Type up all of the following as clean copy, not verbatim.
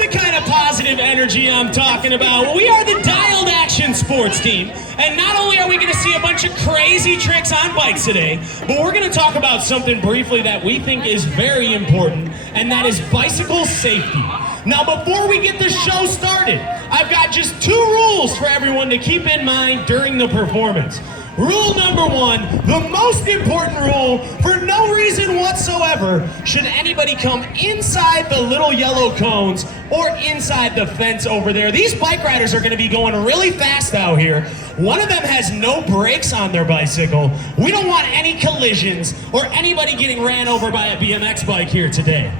the kind of positive energy I'm talking about. We are the Dialed Action Sports Team, and not only are we going to see a bunch of crazy tricks on bikes today, but we're going to talk about something briefly that we think is very important, and that is bicycle safety. Now, before we get the show started, I've got just 2 rules for everyone to keep in mind during the performance. Rule number 1, the most important rule, for no reason whatsoever, should anybody come inside the little yellow cones or inside the fence over there. These bike riders are going to be going really fast out here. One of them has no brakes on their bicycle. We don't want any collisions or anybody getting ran over by a BMX bike here today.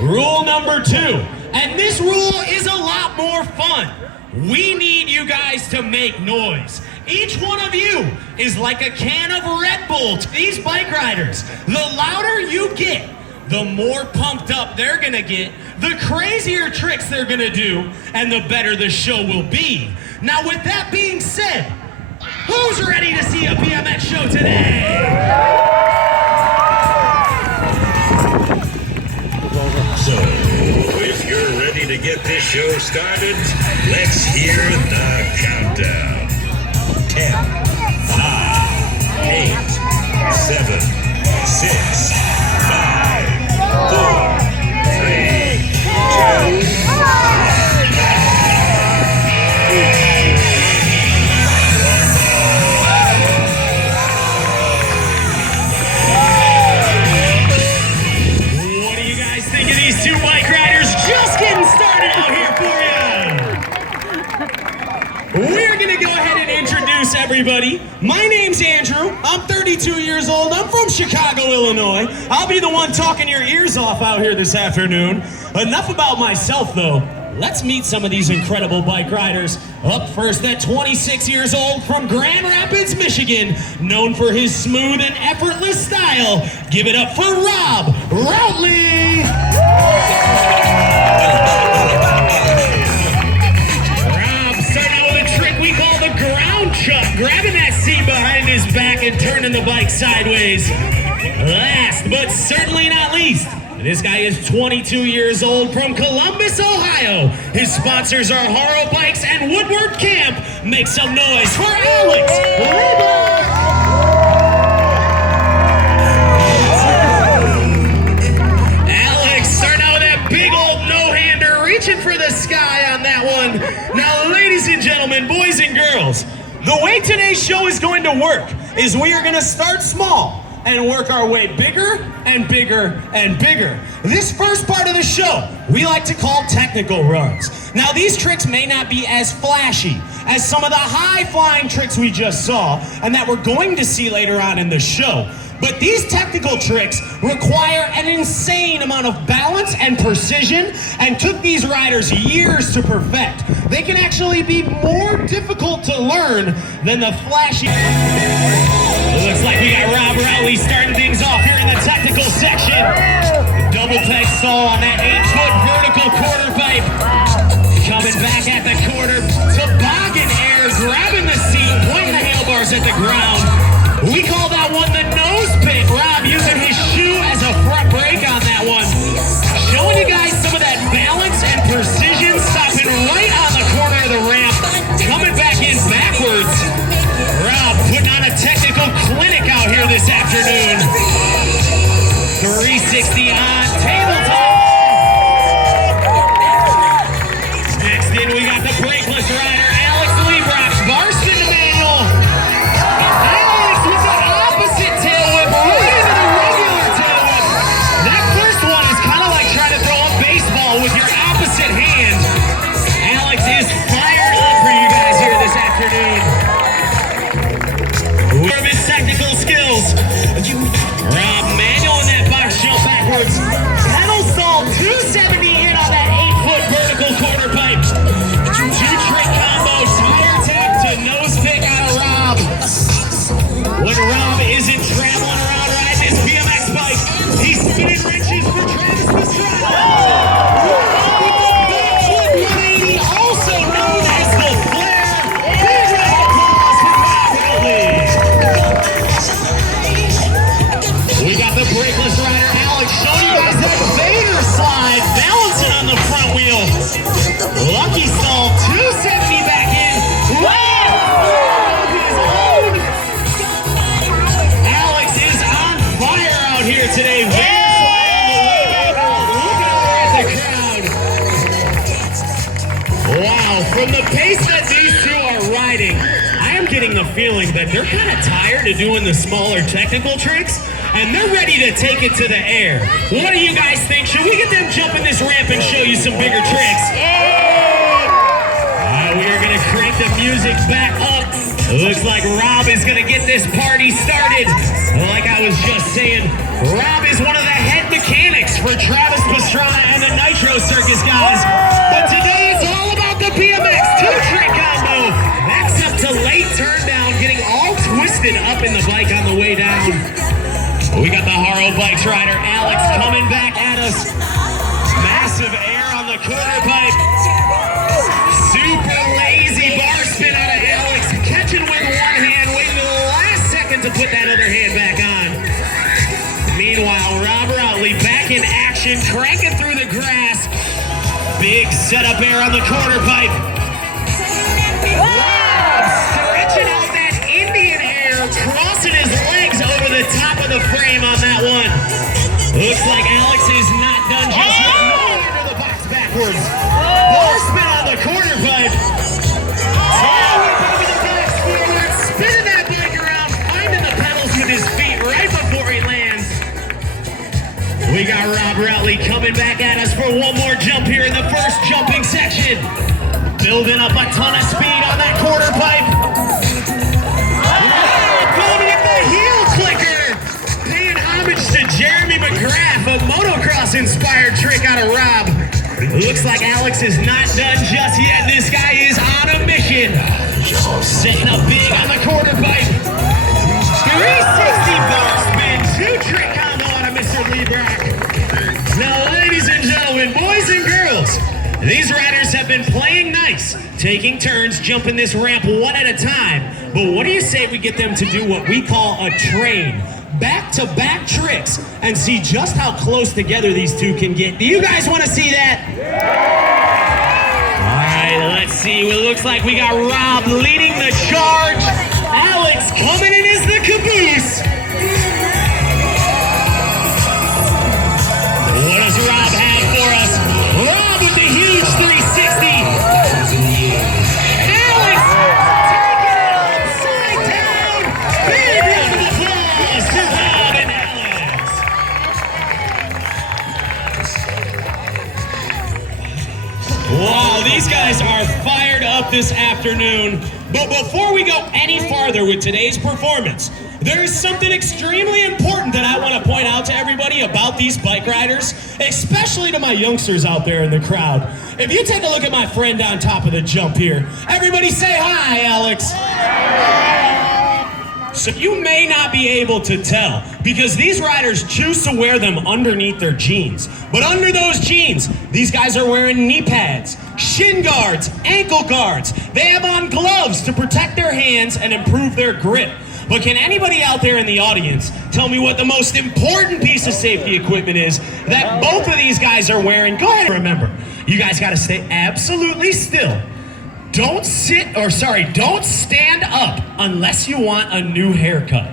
Rule number 2, and this rule is a lot more fun. We need you guys to make noise. Each one of you is like a can of Red Bull to these bike riders. The louder you get, the more pumped up they're gonna get, the crazier tricks they're gonna do, and the better the show will be. Now, with that being said, who's ready to see a BMX show today? So, if you're ready to get this show started, let's hear the countdown. 10, 9, 8, 7, 6, 5, 4, 3, 2, 1. What do you guys think of these 2 bike riders just getting started out here for you? We're gonna go ahead and introduce everybody. My name's Andrew. I'm 32 years old. I'm from Chicago, Illinois. I'll be the one talking your ears off out here this afternoon. Enough about myself, though. Let's meet some of these incredible bike riders. Up first, at 26 years old, from Grand Rapids, Michigan, known for his smooth and effortless style. Give it up for Rob Routley. Rob started out with a trick we call the ground chuck, grabbing that seat behind his back and turning the bike sideways. Last, but certainly not least, this guy is 22 years old, from Columbus, Ohio. His sponsors are Haro Bikes and Woodward Camp. Make some noise for Alex Lieber. Alex starting out with that big old no-hander, reaching for the sky on that one. Now, ladies and gentlemen, boys and girls, the way today's show is going to work is we are going to start small and work our way bigger and bigger and bigger. This first part of the show, we like to call technical runs. Now, these tricks may not be as flashy as some of the high-flying tricks we just saw and that we're going to see later on in the show. But these technical tricks require an insane amount of balance and precision and took these riders years to perfect. They can actually be more difficult to learn than the flashy. It looks like we got Rob Rowley starting things off here in the technical section. Double peg stall on that 8-foot vertical quarter pipe. Coming back at the quarter, toboggan air, grabbing the seat, pointing the handlebars at the ground. We call that one the nose pick. Rob using his shoe as a front brake on that one. Showing you guys some of that balance and precision, stopping right on the corner of the ramp, coming back in backwards. Rob putting on a technical clinic out here this afternoon. 360 on tabletop. Next in, we got the brakeless rider, Alex Lieber, Varston manual. From the pace that these two are riding, I am getting the feeling that they're kind of tired of doing the smaller technical tricks, and they're ready to take it to the air. What do you guys think? Should we get them jumping this ramp and show you some bigger tricks? We are gonna crank the music back up. Looks like Rob is gonna get this party started. Like I was just saying, Rob is one of the head mechanics for Travis Pastrana and the Nitro Circus guys. But today it's all about the BMX two-trick combo. That's up to late turn down, getting all twisted up in the bike on the way down. We got the Haro Bikes rider, Alex, coming back at us. Massive air on the quarter pipe. Super lazy bar spin out of Alex. Catching with one hand, waiting to the last second to put that other hand back on. Meanwhile, Rob Routley back in action, cranking through the grass. Big setup air on the quarter pipe. Rob stretching out that Indian air, crossing his legs over the top of the frame on that one. Looks like Alex is not done just yet. Rolling into the box backwards. Bar spin on the quarter pipe. Tail whip over the box forward, spinning that bike around, finding the pedals with his feet right before he lands. We got Rob Routley coming back at us for one more jump here in the first jumping section. Building up a ton of speed on that quarter pipe. Going with the heel clicker. Paying homage to Jeremy McGrath, a motocross-inspired trick out of Rob. Looks like Alex is not done just yet. This guy is on a mission. Setting up big on the quarter pipe. 360 bar spin, two-trick combo on a Mr. Lee Brock. Now, ladies and gentlemen, boys and girls, these riders have been playing nice, taking turns, jumping this ramp one at a time. But what do you say we get them to do what we call a train? Back-to-back tricks and see just how close together these two can get. Do you guys want to see that? All right, let's see. It looks like we got Rob leading the charge. Alex coming in as the caboose. What does Rob have for us? Rob with the huge 360. Alex taking it upside down. Big round of applause to Rob and Alex. Wow, these guys are fired up this afternoon. But before we go any farther with today's performance, there is something extremely important that I want to point out to everybody about these bike riders, especially to my youngsters out there in the crowd. If you take a look at my friend on top of the jump here, everybody say hi, Alex. So you may not be able to tell because these riders choose to wear them underneath their jeans. But under those jeans, these guys are wearing knee pads, shin guards, ankle guards. They have on gloves to protect their hands and improve their grip. But can anybody out there in the audience tell me what the most important piece of safety equipment is that both of these guys are wearing? Go ahead and remember, you guys gotta stay absolutely still. Don't stand up unless you want a new haircut.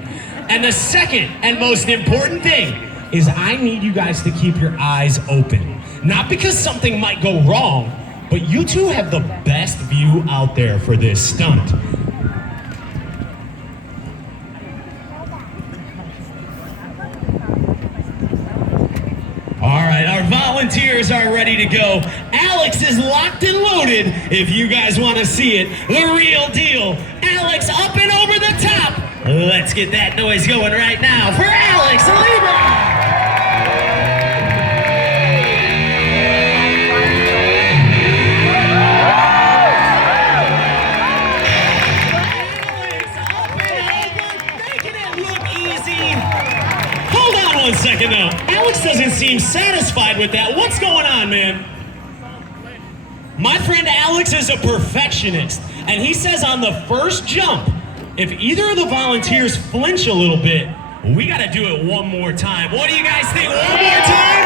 And the second and most important thing is I need you guys to keep your eyes open. Not because something might go wrong, but you two have the best view out there for this stunt. All right, our volunteers are ready to go. Alex is locked and loaded, if you guys want to see it. The real deal. Alex up and over the top. Let's get that noise going right now for Alex Libra. One second now. Alex doesn't seem satisfied with that. What's going on, man? My friend Alex is a perfectionist, and he says on the first jump, if either of the volunteers flinch a little bit, we gotta do it one more time. What do you guys think? One more time?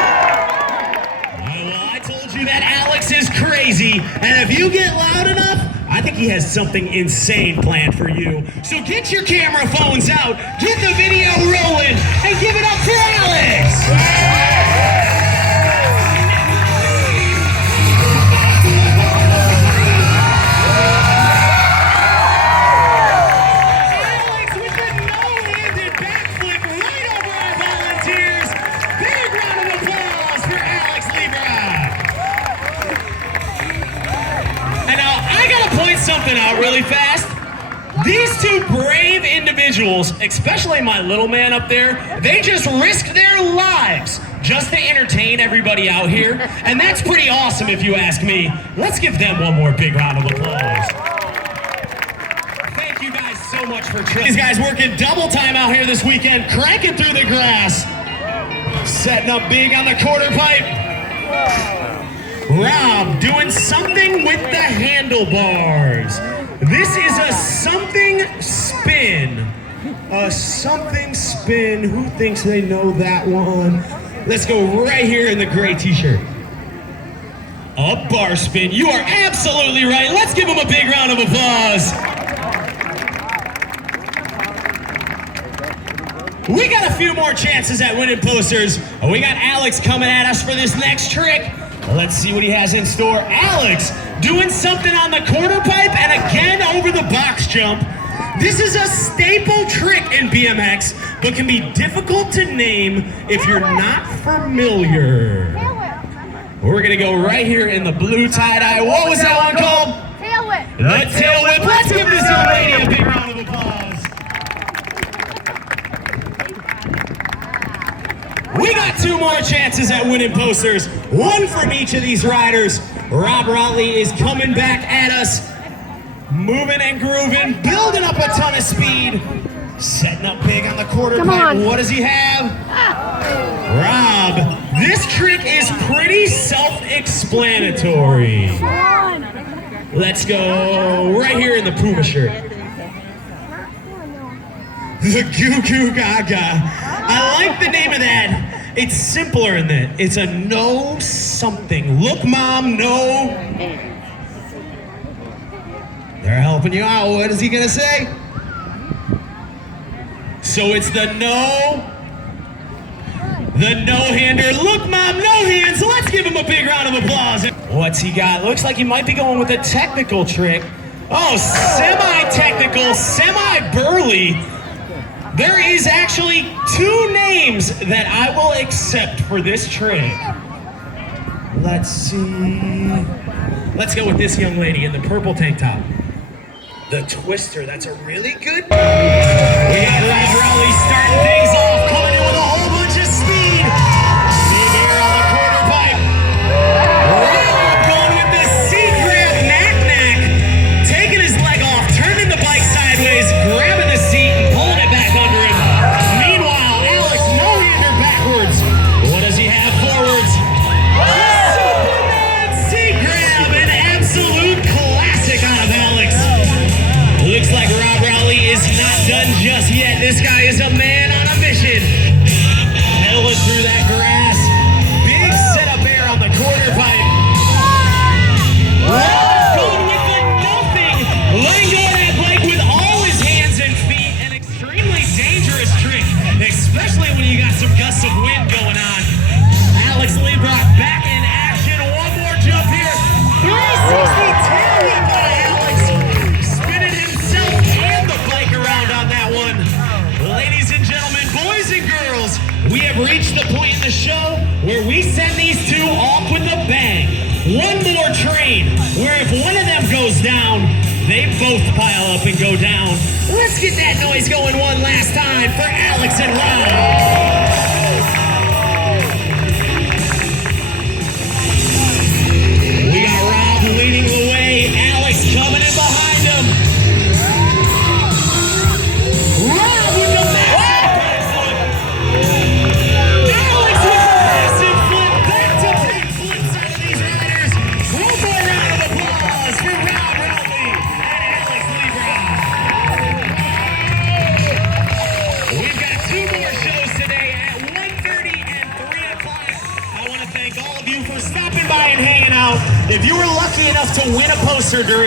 Well, I told you that Alex is crazy, and if you get loud enough, I think he has something insane planned for you. So get your camera phones out, get the video rolling, and give it up for Alex! something out really fast. These two brave individuals, especially my little man up there, they just risked their lives just to entertain everybody out here. And that's pretty awesome if you ask me. Let's give them one more big round of applause. Thank you guys so much for training. These guys working double time out here this weekend, cranking through the grass. Setting up big on the quarter pipe. Rob doing something with the handlebars. This is a something spin. A something spin. Who thinks they know that one? Let's go right here in the gray t-shirt. A bar spin. You are absolutely right. Let's give them a big round of applause. We got a few more chances at winning posters. We got Alex coming at us for this next trick. Let's see what he has in store. Alex doing something on the quarter pipe and again over the box jump. This is a staple trick in BMX, but can be difficult to name if you're not familiar. We're gonna go right here in the blue tie-dye. What was that one called? Tail whip. The tail whip. Let's give this young lady a big round of applause. We got two more chances at winning posters. One from each of these riders. Rob Routley is coming back at us. Moving and grooving, building up a ton of speed. Setting up big on the quarter pipe. What does he have? Rob, this trick is pretty self-explanatory. Let's go right here in the Puma shirt. The Goo Goo Gaga. I like the name of that. It's simpler than that. It's a no something. Look, Mom, no. They're helping you out. What is he gonna say? So it's the no-hander. Look, Mom, no hands. Let's give him a big round of applause. What's he got? Looks like he might be going with a technical trick. Oh, semi-technical, semi-burly. There is actually two names that I will accept for this trick. Let's see. Let's go with this young lady in the purple tank top. The Twister, that's a really good. We got Rob Routley starting things off, coming in with a whole bunch of speed. Big air on the quarter pipe. Rob going with the C-grab knack-knack. Taking his leg off, turning the bike sideways, grabbing the seat and pulling it back under him. Meanwhile, Alex no-hander backwards. What does he have forwards? Superman C-grab, an absolute classic out of Alex. Looks like Rob Routley is not done just yet. This guy is a man on a mission. Pedaling through that grass. Big setup air on the quarter pipe. Rob going with the nothing. Letting go of that bike with all his hands and feet. An extremely dangerous trick, especially when you got some gusts of wind going on. Alex Liebrock back in action. One more jump here. 360 tail whip by Alex. Spinning himself and the bike around on that one. Ladies and gentlemen, boys and girls, we have reached the point in the show where we send these two off with a bang. One more train where if one of them goes down, they both pile up and go down. Let's get that noise going one last time for Alex and Rob. We got Rob leading the way, Alex coming in behind him. Rob with the massive backflip. Alex with the massive flip. Back-to-back flips out of these riders. One more round of applause for Rob Routley and Alex Liebrock. We've got two more shows today at 1:30 and 3 o'clock. I want to thank all of you for stopping by and hanging out. If you were lucky enough to win a poster during